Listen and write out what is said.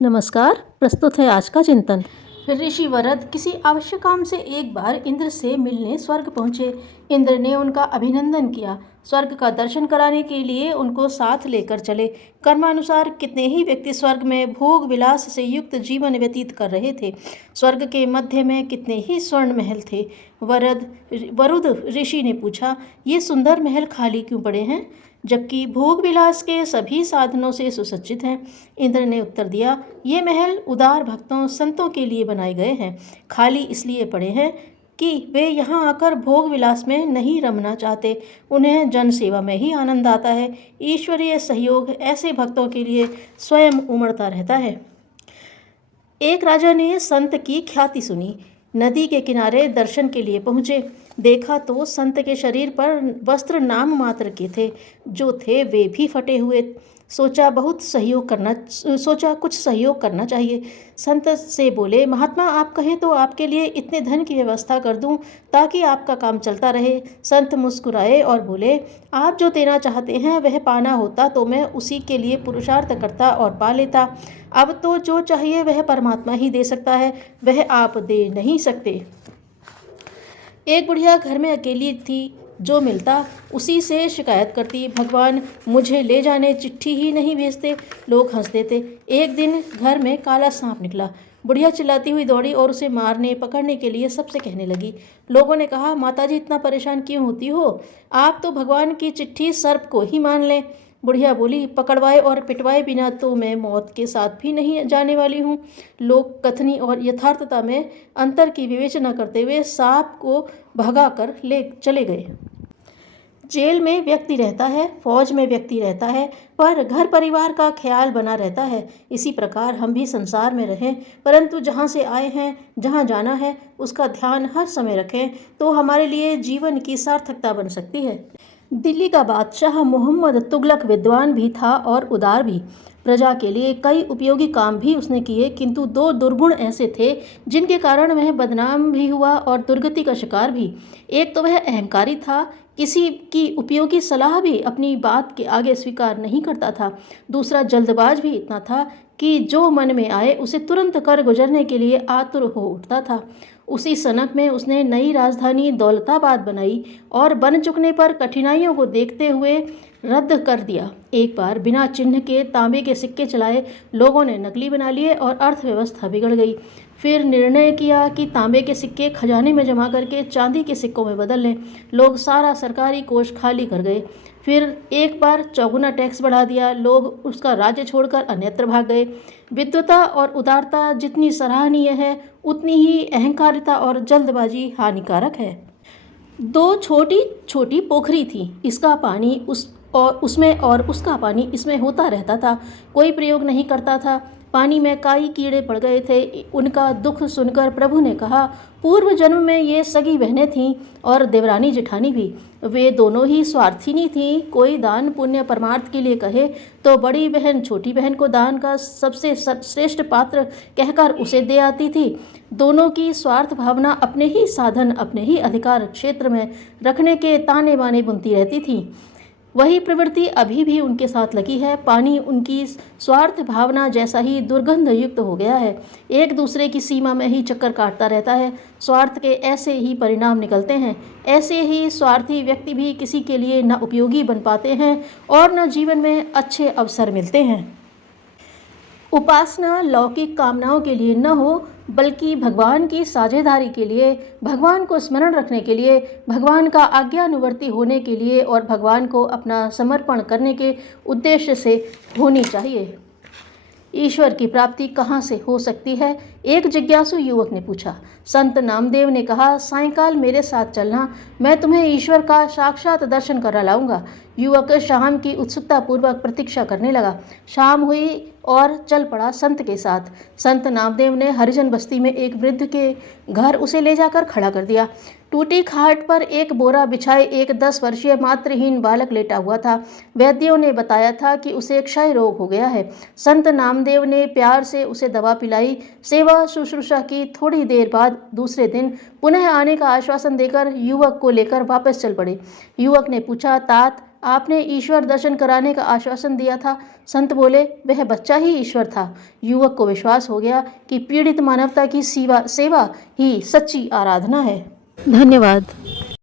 नमस्कार। प्रस्तुत है आज का चिंतन। ऋषि वरद किसी आवश्यक काम से एक बार इंद्र से मिलने स्वर्ग पहुंचे। इंद्र ने उनका अभिनंदन किया। स्वर्ग का दर्शन कराने के लिए उनको साथ लेकर चले। कर्मानुसार कितने ही व्यक्ति स्वर्ग में भोग विलास से युक्त जीवन व्यतीत कर रहे थे। स्वर्ग के मध्य में कितने ही स्वर्ण महल थे। वरुद ऋषि ने पूछा, ये सुंदर महल खाली क्यों पड़े हैं, जबकि भोग विलास के सभी साधनों से सुसज्जित हैं। इंद्र ने उत्तर दिया, ये महल उदार भक्तों संतों के लिए बनाए गए हैं। खाली इसलिए पड़े हैं कि वे यहाँ आकर भोग विलास में नहीं रमना चाहते। उन्हें जन सेवा में ही आनंद आता है। ईश्वरीय सहयोग ऐसे भक्तों के लिए स्वयं उमड़ता रहता है। एक राजा ने संत की ख्याति सुनी। नदी के किनारे दर्शन के लिए पहुँचे। देखा तो संत के शरीर पर वस्त्र नाम मात्र के थे, जो थे वे भी फटे हुए। सोचा कुछ सहयोग करना चाहिए। संत से बोले, महात्मा आप कहें तो आपके लिए इतने धन की व्यवस्था कर दूं ताकि आपका काम चलता रहे। संत मुस्कुराए और बोले, आप जो देना चाहते हैं वह पाना होता तो मैं उसी के लिए पुरुषार्थ करता और पा लेता। अब तो जो चाहिए वह परमात्मा ही दे सकता है, वह आप दे नहीं सकते। एक बुढ़िया घर में अकेली थी। जो मिलता उसी से शिकायत करती, भगवान मुझे ले जाने चिट्ठी ही नहीं भेजते। लोग हंस देते। एक दिन घर में काला सांप निकला। बुढ़िया चिल्लाती हुई दौड़ी और उसे मारने पकड़ने के लिए सबसे कहने लगी। लोगों ने कहा, माताजी इतना परेशान क्यों होती हो, आप तो भगवान की चिट्ठी सर्प को ही मान लें। बुढ़िया बोली, पकड़वाए और पिटवाए बिना तो मैं मौत के साथ भी नहीं जाने वाली हूँ। लोग कथनी और यथार्थता में अंतर की विवेचना करते हुए सांप को भगाकर ले चले गए। जेल में व्यक्ति रहता है, फौज में व्यक्ति रहता है, पर घर परिवार का ख्याल बना रहता है। इसी प्रकार हम भी संसार में रहें, परंतु जहाँ से आए हैं, जहाँ जाना है, उसका ध्यान हर समय रखें तो हमारे लिए जीवन की सार्थकता बन सकती है। दिल्ली का बादशाह मोहम्मद तुगलक विद्वान भी था और उदार भी। प्रजा के लिए कई उपयोगी काम भी उसने किए, किंतु दो दुर्गुण ऐसे थे जिनके कारण वह बदनाम भी हुआ और दुर्गति का शिकार भी। एक तो वह अहंकारी था, किसी की उपयोगी सलाह भी अपनी बात के आगे स्वीकार नहीं करता था। दूसरा जल्दबाज भी इतना था कि जो मन में आए उसे तुरंत कर गुजरने के लिए आतुर हो उठता था। उसी सनक में उसने नई राजधानी दौलताबाद बनाई और बन चुकने पर कठिनाइयों को देखते हुए रद्द कर दिया। एक बार बिना चिन्ह के तांबे के सिक्के चलाए लोगों ने नकली बना लिए और अर्थव्यवस्था बिगड़ गई। फिर निर्णय किया कि तांबे के सिक्के खजाने में जमा करके चांदी के सिक्कों में बदल लें। लोग सारा सरकारी कोष खाली कर गए। फिर एक बार चौगुना टैक्स बढ़ा दिया। लोग उसका राज्य छोड़कर अन्यत्र भाग गए। विद्वता और उदारता जितनी सराहनीय है, उतनी ही अहंकारिता और जल्दबाजी हानिकारक है। दो छोटी छोटी पोखरी थी, इसका पानी उसमें और उसका पानी इसमें होता रहता था। कोई प्रयोग नहीं करता था। पानी में काई कीड़े पड़ गए थे। उनका दुख सुनकर प्रभु ने कहा, पूर्व जन्म में ये सगी बहनें थीं और देवरानी जेठानी भी। वे दोनों ही स्वार्थिनी थीं। कोई दान पुण्य परमार्थ के लिए कहे तो बड़ी बहन छोटी बहन को दान का सबसे श्रेष्ठ पात्र कहकर उसे दे आती थी। दोनों की स्वार्थ भावना अपने ही साधन, अपने ही अधिकार क्षेत्र में रखने के ताने बाने बुनती रहती थी। वही प्रवृत्ति अभी भी उनके साथ लगी है। पानी उनकी स्वार्थ भावना जैसा ही दुर्गंध युक्त हो गया है। एक दूसरे की सीमा में ही चक्कर काटता रहता है। स्वार्थ के ऐसे ही परिणाम निकलते हैं। ऐसे ही स्वार्थी व्यक्ति भी किसी के लिए न उपयोगी बन पाते हैं और न जीवन में अच्छे अवसर मिलते हैं। उपासना लौकिक कामनाओं के लिए न हो, बल्कि भगवान की साझेदारी के लिए, भगवान को स्मरण रखने के लिए, भगवान का आज्ञानुवर्ती होने के लिए और भगवान को अपना समर्पण करने के उद्देश्य से होनी चाहिए। ईश्वर की प्राप्ति कहाँ से हो सकती है? एक जिज्ञासु युवक ने पूछा। संत नामदेव ने कहा, सायंकाल मेरे साथ चलना, मैं तुम्हें ईश्वर का साक्षात दर्शन करा लाऊंगा। युवक शाम की उत्सुकता पूर्वक प्रतीक्षा करने लगा। शाम हुई और चल पड़ा संत के साथ। संत नामदेव ने हरिजन बस्ती में एक वृद्ध के घर उसे ले जाकर खड़ा कर दिया। टूटी खाट पर एक बोरा बिछाए एक 10 वर्षीय मातृहीन बालक लेटा हुआ था। वैद्यों ने बताया था कि उसे क्षय रोग हो गया है। संत नामदेव ने प्यार से उसे दवा पिलाई, सेवा शुश्रूषा की। थोड़ी देर बाद दूसरे दिन पुनः आने का आश्वासन देकर युवक को लेकर वापस चल पड़े। युवक ने पूछा, तात आपने ईश्वर दर्शन कराने का आश्वासन दिया था। संत बोले, वह बच्चा ही ईश्वर था। युवक को विश्वास हो गया कि पीड़ित मानवता की सेवा ही सच्ची आराधना है। धन्यवाद।